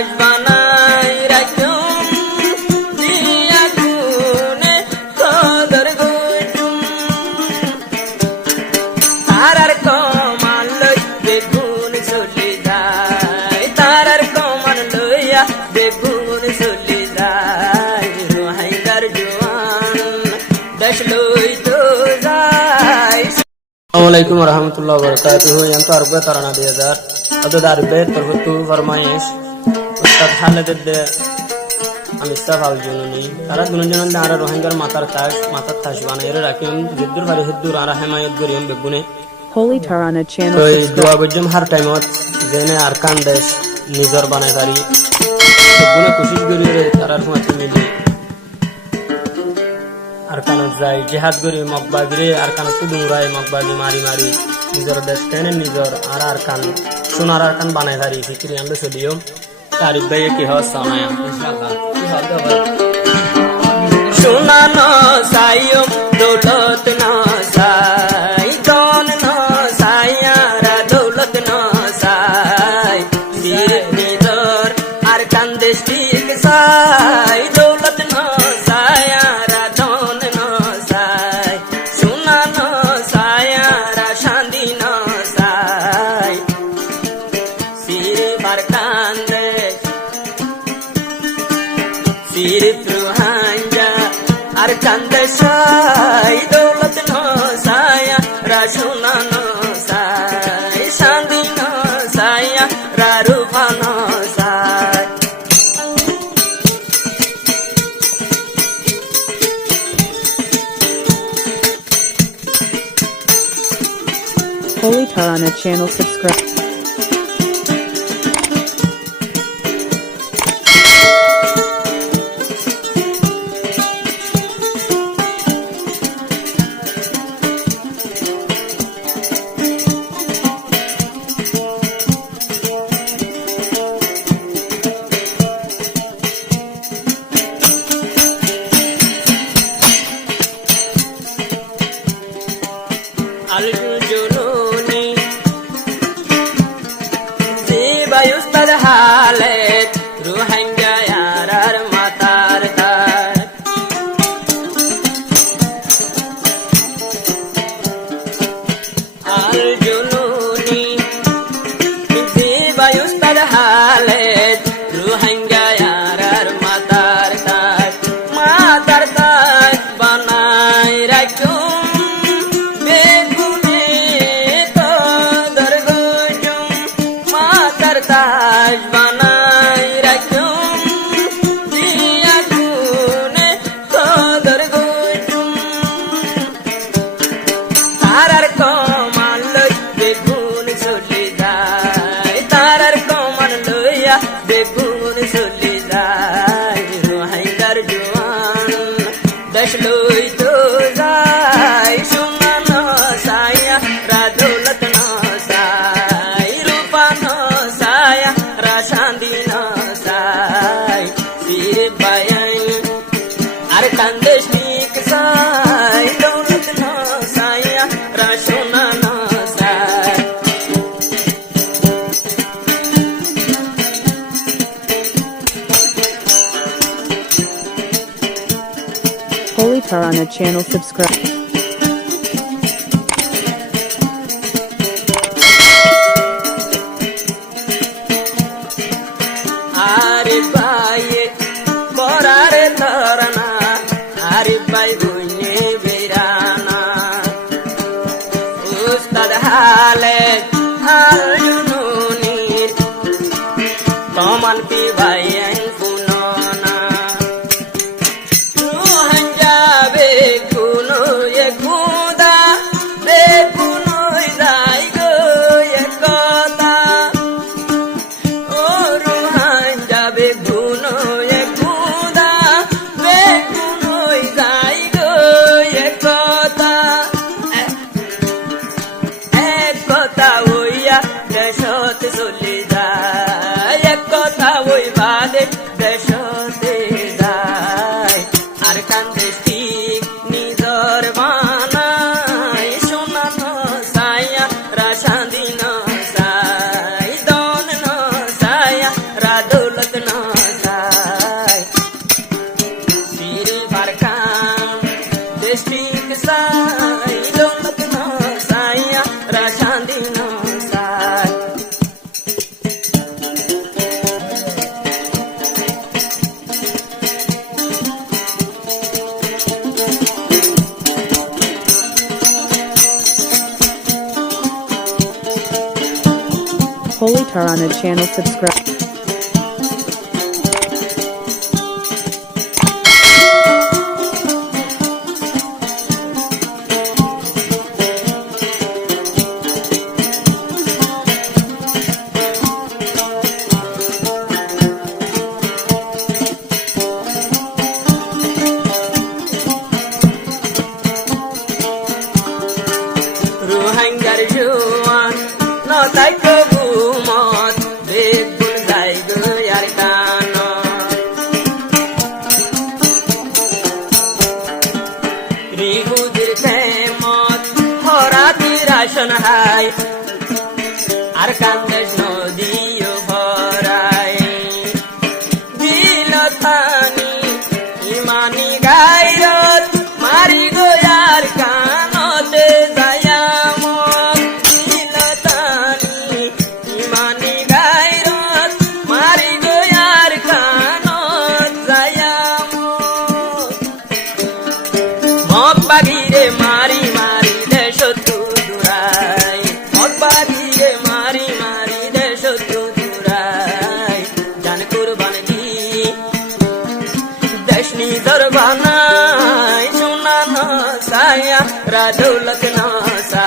তাজ বানাই রাখুম দিয়া গুনে কদর গুজুম তারার কমান লই বেগুন চলি যায় তারার কমান লইয়া বেগুন চলি যায় রোহিঙ্গার জওয়ান দেশ লই তো যায়। Assalamualaikum warahmatullahi wabarakatuh. Yang tu arba tarana 2000 atau darbe terbutu farmaish Ustaz Khalid আমি ইস্তাফাল জুনুনি তারা দুজন আর রোহিঙ্গার মাতার তাস বানাই রাখিম জিদ্দুর ফারি হিদ্দুর আর হেমায়ত গরিম বেগুনে Holy Tarana channel তো subscribe. দোয়া বজম হার টাইমত জেনে আরকান দেশ নিজর বানাই পারি বেগুনে কোশিশ করি রে তারার মাঝে মিলি আরকানত যাই জিহাদ করি মকবাগিরে আরকানত দুরাই মকবাগি মারি মারি নিজর দেশ কেনে নিজর আর আরকান সোনার আরকান বানাই পারি ফিক্রি আমরা চলিও তারিফ ভাই কি হস সানায়া ইনশাআল্লাহ কি হবে সোনা ন সাইয়ম দৌলত ন সাই দন ন সাইয়ারা দৌলত ন সাই সির নিজর আর কান্দেশ ঠিক সাই দৌলত ন সাইয়ারা দন ন সাই সোনা ন সাইয়ারা শান্তি ন সাই সির বার কান্দেশ সির প্রহাঞ্জা আর কান্দেশাই দৌলত ন সায়া রাসুনা ন সাই শান্তি ন সায়া রারুফা ন সাই। Holy Tarana channel subscribe. Al-Jununi Ziba Ustad Halet Rohingya yarar matar tar Al-Jununi Ziba Ustad Halet Rohingya yarar matar tar banai rakhum তাজ বানাই রাখুম দিয়া গুনে কদর গুজুম তারার কমান লই বেগুন চলি যায় তারার কমান লইয়া বেগুন চলি যায় রোহিঙ্গার জওয়ান দেশ লই তো যায় সোনা ন সাইয়া রাদৌলত ন সাই রূপা ন সায়া রাশান্দি ন সাই সির বায়াই আর কান্দেশ নিক সাই দৌলত ন সায়া রাশোনা ন সাই। Holy Tarana channel subscribe. আরে ভাই বরারে ধরনা আরে ভাই বইনে বেরানা উস্তাদ হালেদ আল-জুনুনির কমান পি ভাই পুননা রোহিঙ্গা বেগুনো এ খুদা বেগুনো যাই গো এ কথা ও রোহিঙ্গা বেগুনো এ খুদা বেগুনো যাই গো এ কথা এক কথা ওইয়া দেশত চলি যায় এক কথা ওই বাদে Tarana channel subscribe. Ruhangar juan no tai ko bumot bebul gai go yar kano rihudir kemot hora tirashon hai ar kandesh nodiyo horai dilotani imani gairot mari go yar kano te bagire mari mari de shotru durai mot bagire mari mari de shotru durai jan kurban di dashni darbana shuna na saya radulat na sa